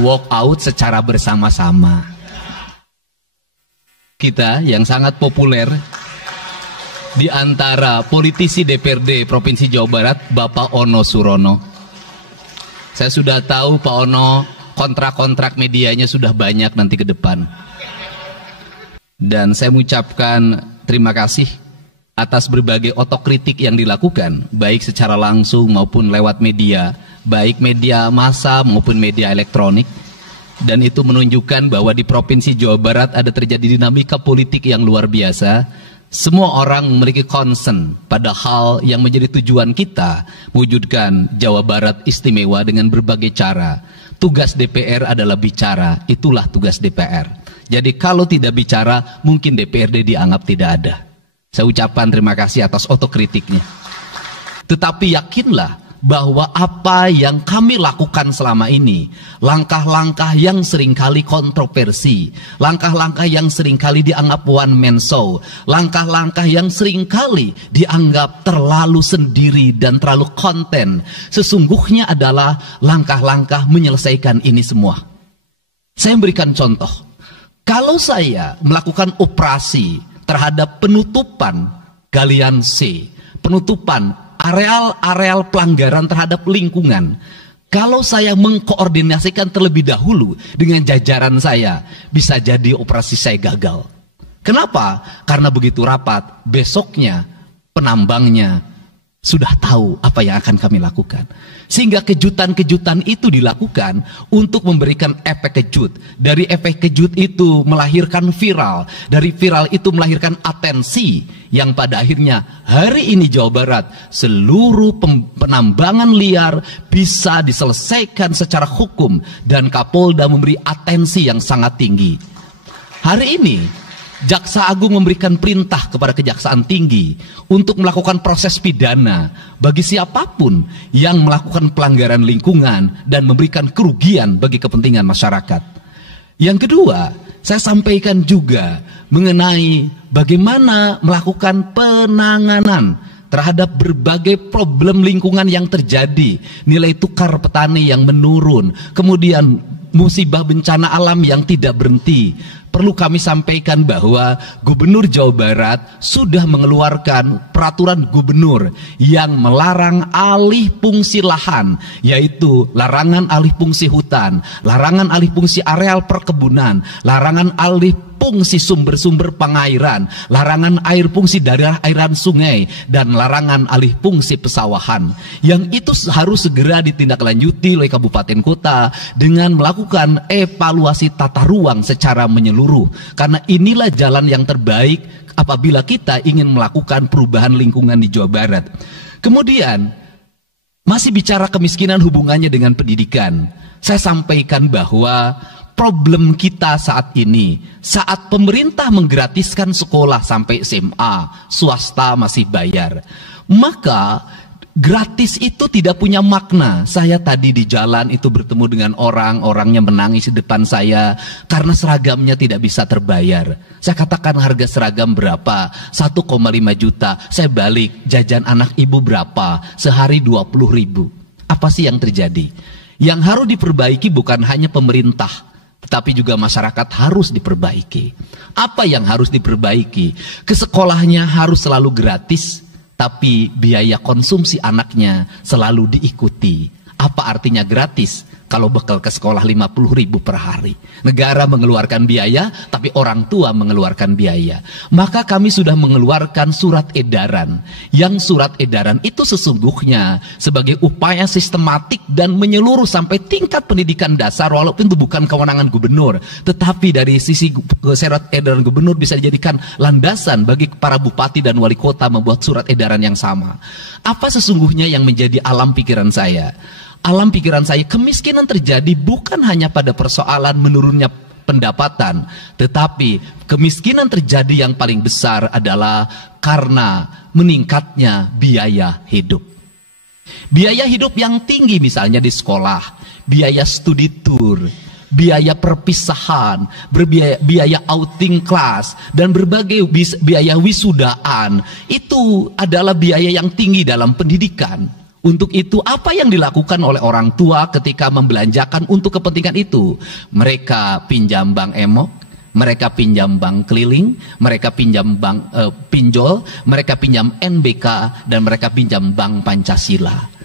walk out secara bersama-sama. Kita yang sangat populer di antara politisi DPRD Provinsi Jawa Barat, Bapak Ono Surono. Saya sudah tahu Pak Ono kontrak-kontrak medianya sudah banyak nanti ke depan. Dan saya mengucapkan terima kasih atas berbagai otokritik yang dilakukan, baik secara langsung maupun lewat media, baik media massa maupun media elektronik. Dan itu menunjukkan bahwa di Provinsi Jawa Barat ada terjadi dinamika politik yang luar biasa. Semua orang memiliki concern pada hal yang menjadi tujuan kita, mewujudkan Jawa Barat istimewa dengan berbagai cara. Tugas DPR adalah bicara, itulah tugas DPR. Jadi kalau tidak bicara, mungkin DPRD dianggap tidak ada. Saya ucapkan terima kasih atas otokritiknya. Tetapi yakinlah bahwa apa yang kami lakukan selama ini, langkah-langkah yang seringkali kontroversi, langkah-langkah yang seringkali dianggap one man show, langkah-langkah yang seringkali dianggap terlalu sendiri dan terlalu konten, sesungguhnya adalah langkah-langkah menyelesaikan ini semua. Saya memberikan contoh, kalau saya melakukan operasi terhadap penutupan galian C, penutupan areal-areal pelanggaran terhadap lingkungan, kalau saya mengkoordinasikan terlebih dahulu dengan jajaran saya, bisa jadi operasi saya gagal. Kenapa? Karena begitu rapat, besoknya penambangnya sudah tahu apa yang akan kami lakukan. Sehingga kejutan-kejutan itu dilakukan untuk memberikan efek kejut. Dari efek kejut itu melahirkan viral. Dari viral itu melahirkan atensi. Yang pada akhirnya hari ini Jawa Barat, seluruh penambangan liar bisa diselesaikan secara hukum. Dan Kapolda memberi atensi yang sangat tinggi. Hari ini Jaksa Agung memberikan perintah kepada Kejaksaan Tinggi untuk melakukan proses pidana bagi siapapun yang melakukan pelanggaran lingkungan dan memberikan kerugian bagi kepentingan masyarakat. Yang kedua, saya sampaikan juga mengenai bagaimana melakukan penanganan terhadap berbagai problem lingkungan yang terjadi, nilai tukar petani yang menurun, kemudian musibah bencana alam yang tidak berhenti. Perlu kami sampaikan bahwa Gubernur Jawa Barat sudah mengeluarkan peraturan gubernur yang melarang alih fungsi lahan, yaitu larangan alih fungsi hutan, larangan alih fungsi areal perkebunan, larangan alih fungsi sumber-sumber pengairan, larangan air fungsi dari airan sungai, dan larangan alih fungsi pesawahan. Yang itu harus segera ditindaklanjuti oleh kabupaten kota dengan melakukan evaluasi tata ruang secara menyeluruh. Karena inilah jalan yang terbaik apabila kita ingin melakukan perubahan lingkungan di Jawa Barat. Kemudian, masih bicara kemiskinan hubungannya dengan pendidikan. Saya sampaikan bahwa problem kita saat ini, saat pemerintah menggratiskan sekolah sampai SMA, swasta masih bayar, maka gratis itu tidak punya makna. Saya tadi di jalan itu bertemu dengan orangnya menangis di depan saya karena seragamnya tidak bisa terbayar. Saya katakan harga seragam berapa? 1,5 juta. Saya balik, jajan anak ibu berapa? Sehari 20.000. Apa sih yang terjadi? Yang harus diperbaiki bukan hanya pemerintah, tetapi juga masyarakat harus diperbaiki. Apa yang harus diperbaiki? Ke sekolahnya harus selalu gratis, tapi biaya konsumsi anaknya selalu diikuti. Apa artinya gratis? Kalau bekal ke sekolah 50.000 per hari. Negara mengeluarkan biaya, tapi orang tua mengeluarkan biaya. Maka kami sudah mengeluarkan surat edaran. Yang surat edaran itu sesungguhnya sebagai upaya sistematik dan menyeluruh sampai tingkat pendidikan dasar, walaupun itu bukan kewenangan gubernur. Tetapi dari sisi surat edaran gubernur bisa dijadikan landasan bagi para bupati dan wali kota membuat surat edaran yang sama. Apa sesungguhnya yang menjadi alam pikiran saya? Alam pikiran saya, kemiskinan terjadi bukan hanya pada persoalan menurunnya pendapatan, tetapi kemiskinan terjadi yang paling besar adalah karena meningkatnya biaya hidup. Biaya hidup yang tinggi misalnya di sekolah, biaya studi tour, biaya perpisahan, biaya outing kelas, dan berbagai biaya wisudaan, itu adalah biaya yang tinggi dalam pendidikan. Untuk itu apa yang dilakukan oleh orang tua ketika membelanjakan untuk kepentingan itu? Mereka pinjam bank emok, mereka pinjam bank keliling, mereka pinjam bank pinjol, mereka pinjam NBK, dan mereka pinjam bank Pancasila.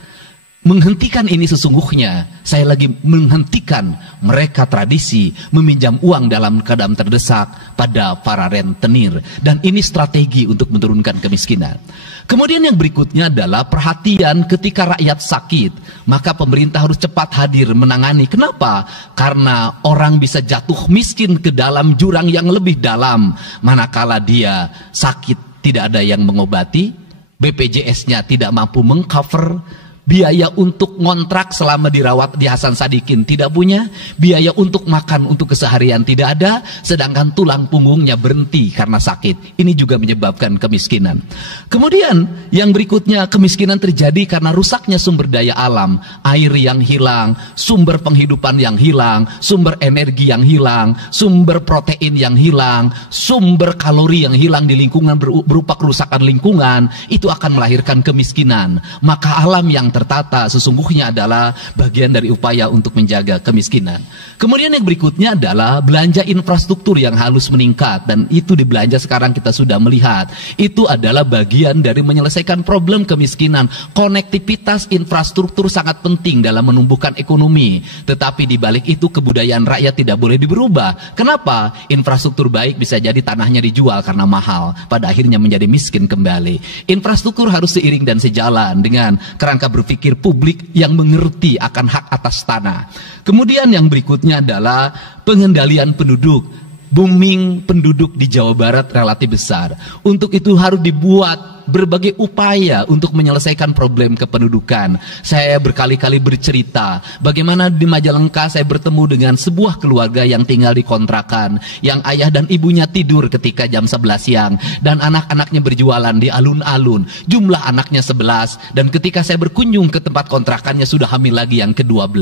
Menghentikan ini sesungguhnya, saya lagi menghentikan mereka tradisi meminjam uang dalam keadaan terdesak pada para rentenir. Dan ini strategi untuk menurunkan kemiskinan. Kemudian yang berikutnya adalah perhatian ketika rakyat sakit. Maka pemerintah harus cepat hadir menangani. Kenapa? Karena orang bisa jatuh miskin ke dalam jurang yang lebih dalam. Manakala dia sakit tidak ada yang mengobati, BPJS-nya tidak mampu mengcover, biaya untuk ngontrak selama dirawat di Hasan Sadikin tidak punya, biaya untuk makan untuk keseharian tidak ada, sedangkan tulang punggungnya berhenti karena sakit. Ini juga menyebabkan kemiskinan. Kemudian yang berikutnya, kemiskinan terjadi karena rusaknya sumber daya alam, air yang hilang, sumber penghidupan yang hilang, sumber energi yang hilang, sumber protein yang hilang, sumber kalori yang hilang di lingkungan berupa kerusakan lingkungan. Itu akan melahirkan kemiskinan. Maka alam yang tertata sesungguhnya adalah bagian dari upaya untuk menjaga kemiskinan. Kemudian yang berikutnya adalah belanja infrastruktur yang harus meningkat, dan itu di belanja sekarang kita sudah melihat. Itu adalah bagian dari menyelesaikan problem kemiskinan. Konektivitas infrastruktur sangat penting dalam menumbuhkan ekonomi, tetapi di balik itu kebudayaan rakyat tidak boleh diberubah. Kenapa? Infrastruktur baik bisa jadi tanahnya dijual karena mahal, pada akhirnya menjadi miskin kembali. Infrastruktur harus seiring dan sejalan dengan kerangka berpikir publik yang mengerti akan hak atas tanah. Kemudian yang berikutnya adalah pengendalian penduduk. Booming penduduk di Jawa Barat relatif besar. Untuk itu harus dibuat berbagai upaya untuk menyelesaikan problem kependudukan. Saya berkali-kali bercerita bagaimana di Majalengka saya bertemu dengan sebuah keluarga yang tinggal di kontrakan, yang ayah dan ibunya tidur ketika jam 11 siang dan anak-anaknya berjualan di alun-alun. Jumlah anaknya 11, dan ketika saya berkunjung ke tempat kontrakannya sudah hamil lagi yang ke-12.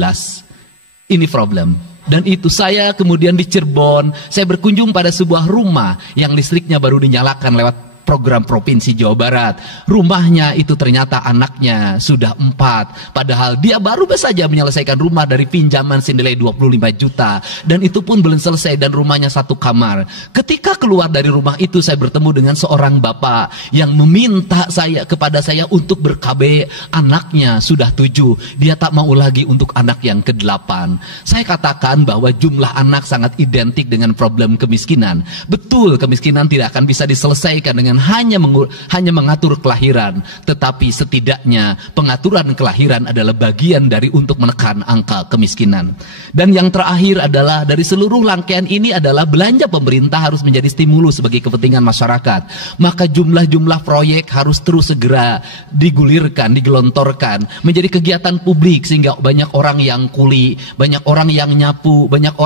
Ini problem. Dan itu saya kemudian di Cirebon, saya berkunjung pada sebuah rumah yang listriknya baru dinyalakan lewat program Provinsi Jawa Barat. Rumahnya itu ternyata anaknya sudah 4. Padahal dia baru saja menyelesaikan rumah dari pinjaman senilai 25 juta. Dan itu pun belum selesai, dan rumahnya 1 kamar. Ketika keluar dari rumah itu, saya bertemu dengan seorang bapak yang meminta kepada saya untuk ber-KB. Anaknya sudah 7. Dia tak mau lagi untuk anak yang ke-8. Saya katakan bahwa jumlah anak sangat identik dengan problem kemiskinan. Betul, kemiskinan tidak akan bisa diselesaikan dengan hanya mengatur kelahiran, tetapi setidaknya pengaturan kelahiran adalah bagian dari untuk menekan angka kemiskinan. Dan yang terakhir adalah dari seluruh rangkaian ini adalah belanja pemerintah harus menjadi stimulus bagi kepentingan masyarakat. Maka jumlah-jumlah proyek harus terus segera digulirkan, digelontorkan menjadi kegiatan publik, sehingga banyak orang yang kuli, banyak orang yang nyapu, banyak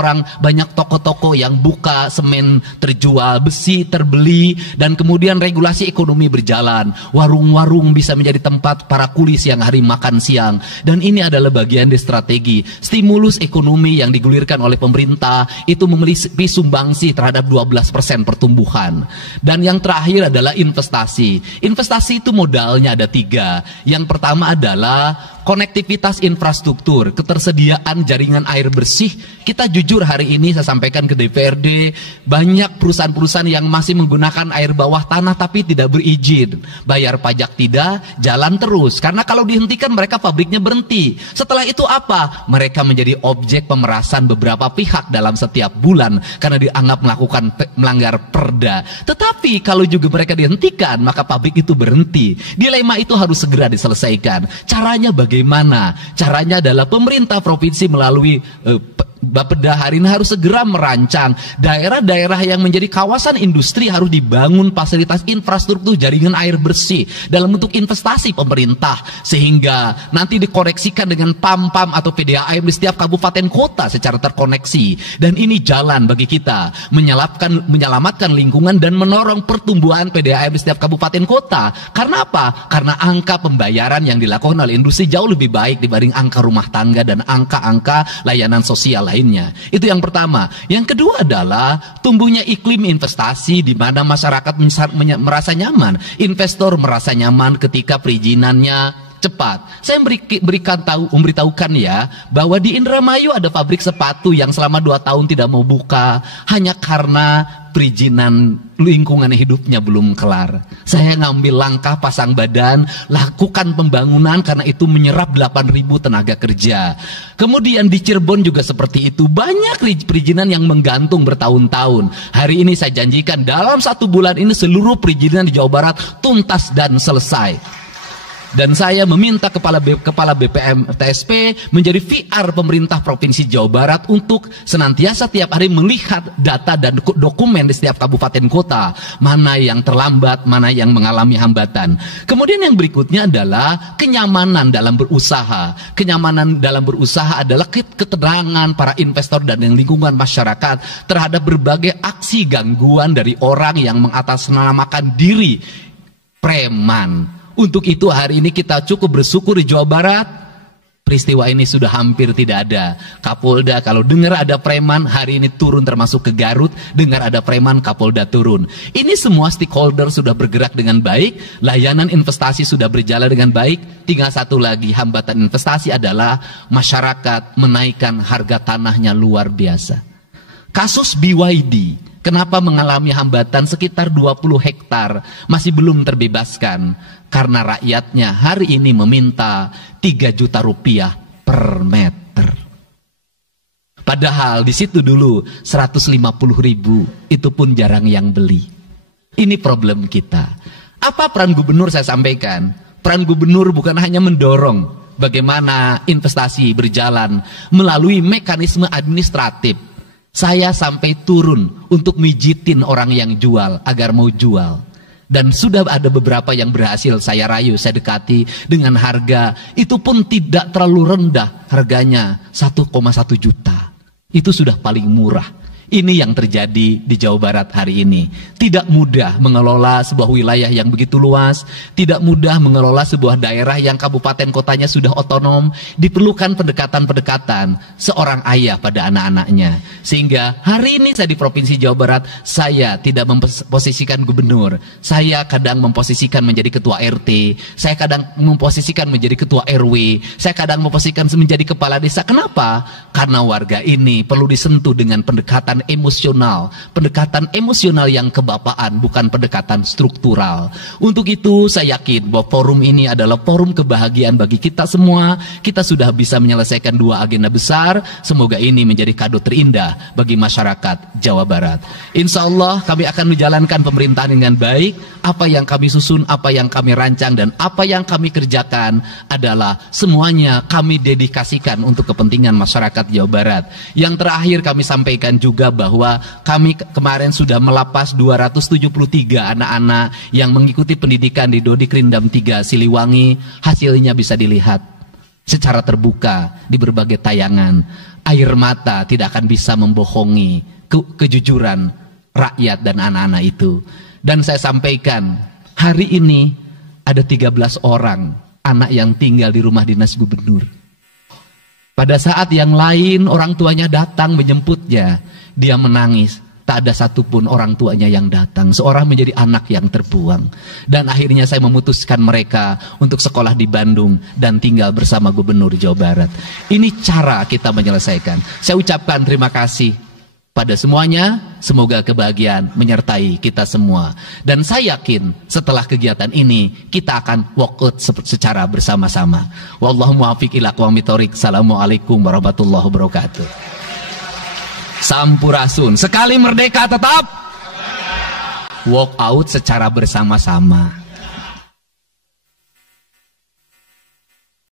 toko-toko yang buka, semen terjual, besi terbeli, dan kemudian regulasi ekonomi berjalan. Warung-warung bisa menjadi tempat para kuli siang hari makan siang. Dan ini adalah bagian dari strategi stimulus ekonomi yang digulirkan oleh pemerintah. Itu memiliki sumbangsi terhadap 12% pertumbuhan. Dan yang terakhir adalah investasi. Investasi itu modalnya ada 3. Yang pertama adalah konektivitas infrastruktur, ketersediaan jaringan air bersih. Kita jujur hari ini saya sampaikan ke DPRD, banyak perusahaan-perusahaan yang masih menggunakan air bawah tanah tapi tidak berizin. Bayar pajak tidak, jalan terus. Karena kalau dihentikan mereka pabriknya berhenti. Setelah itu apa? Mereka menjadi objek pemerasan beberapa pihak dalam setiap bulan karena dianggap melanggar perda. Tetapi kalau juga mereka dihentikan, maka pabrik itu berhenti. Dilema itu harus segera diselesaikan. Caranya bagaimana? Caranya adalah pemerintah provinsi melalui Bapeda hari ini harus segera merancang daerah-daerah yang menjadi kawasan industri, harus dibangun fasilitas infrastruktur jaringan air bersih dalam bentuk investasi pemerintah, sehingga nanti dikoreksikan dengan PAM-PAM atau PDAM di setiap kabupaten kota secara terkoneksi. Dan ini jalan bagi kita menyelamatkan lingkungan dan menorong pertumbuhan PDAM di setiap kabupaten kota. Karena apa? Karena angka pembayaran yang dilakukan oleh industri jauh lebih baik dibanding angka rumah tangga dan angka-angka layanan sosial lainnya. Itu yang pertama. Yang kedua adalah tumbuhnya iklim investasi di mana masyarakat merasa nyaman, investor merasa nyaman ketika perizinannya cepat. Saya memberitahukan ya, bahwa di Indramayu ada pabrik sepatu yang selama 2 tahun tidak mau buka, hanya karena perizinan lingkungan hidupnya belum kelar. Saya ngambil langkah pasang badan, lakukan pembangunan karena itu menyerap 8.000 tenaga kerja. Kemudian di Cirebon juga seperti itu, banyak perizinan yang menggantung bertahun-tahun. Hari ini saya janjikan dalam 1 bulan ini seluruh perizinan di Jawa Barat tuntas dan selesai. Dan saya meminta kepala BPM TSP menjadi VR pemerintah Provinsi Jawa Barat untuk senantiasa tiap hari melihat data dan dokumen di setiap kabupaten kota, mana yang terlambat, mana yang mengalami hambatan. Kemudian yang berikutnya adalah kenyamanan dalam berusaha. Kenyamanan dalam berusaha adalah keterangan para investor dan lingkungan masyarakat terhadap berbagai aksi gangguan dari orang yang mengatasnamakan diri preman. Untuk itu hari ini kita cukup bersyukur di Jawa Barat, peristiwa ini sudah hampir tidak ada. Kapolda kalau dengar ada preman hari ini turun, termasuk ke Garut, dengar ada preman Kapolda turun. Ini semua stakeholder sudah bergerak dengan baik, layanan investasi sudah berjalan dengan baik. Tinggal satu lagi hambatan investasi adalah masyarakat menaikkan harga tanahnya luar biasa. Kasus BYD, kenapa mengalami hambatan sekitar 20 hektar masih belum terbebaskan? Karena rakyatnya hari ini meminta 3 juta rupiah per meter. Padahal di situ dulu 150.000, itu pun jarang yang beli. Ini problem kita. Apa peran gubernur saya sampaikan? Peran gubernur bukan hanya mendorong bagaimana investasi berjalan melalui mekanisme administratif. Saya sampai turun untuk mijitin orang yang jual agar mau jual. Dan sudah ada beberapa yang berhasil saya rayu, saya dekati dengan harga. Itu pun tidak terlalu rendah, harganya 1,1 juta. Itu sudah paling murah. Ini yang terjadi di Jawa Barat hari ini. Tidak mudah mengelola sebuah wilayah yang begitu luas. Tidak mudah mengelola sebuah daerah yang kabupaten kotanya sudah otonom. Diperlukan pendekatan-pendekatan seorang ayah pada anak-anaknya. Sehingga hari ini saya di Provinsi Jawa Barat, saya tidak memposisikan gubernur. Saya kadang memposisikan menjadi ketua RT. Saya kadang memposisikan menjadi ketua RW. Saya kadang memposisikan menjadi kepala desa. Kenapa? Karena warga ini perlu disentuh dengan pendekatan pendekatan emosional yang kebapaan, bukan pendekatan struktural. Untuk itu saya yakin bahwa forum ini adalah forum kebahagiaan bagi kita semua. Kita sudah bisa menyelesaikan 2 agenda besar. Semoga ini menjadi kado terindah bagi masyarakat Jawa Barat. Insya Allah kami akan menjalankan pemerintahan dengan baik. Apa yang kami susun, apa yang kami rancang, dan apa yang kami kerjakan adalah semuanya kami dedikasikan untuk kepentingan masyarakat Jawa Barat. Yang terakhir kami sampaikan juga bahwa kami kemarin sudah melapas 273 anak-anak yang mengikuti pendidikan di Dodi Krindam 3 Siliwangi. Hasilnya bisa dilihat secara terbuka di berbagai tayangan. Air mata tidak akan bisa membohongi kejujuran rakyat dan anak-anak itu. Dan saya sampaikan, hari ini ada 13 orang anak yang tinggal di rumah dinas gubernur. Pada saat yang lain orang tuanya datang menjemputnya, dia menangis. Tak ada satupun orang tuanya yang datang. Seorang menjadi anak yang terbuang. Dan akhirnya saya memutuskan mereka untuk sekolah di Bandung dan tinggal bersama gubernur Jawa Barat. Ini cara kita menyelesaikan. Saya ucapkan terima kasih pada semuanya. Semoga kebahagiaan menyertai kita semua. Dan saya yakin setelah kegiatan ini kita akan walk out secara bersama-sama. Wallahu muwaffiq ila aqwamit thoriq. Assalamualaikum warahmatullahi wabarakatuh. Sampurasun. Sekali merdeka tetap walk out secara bersama-sama.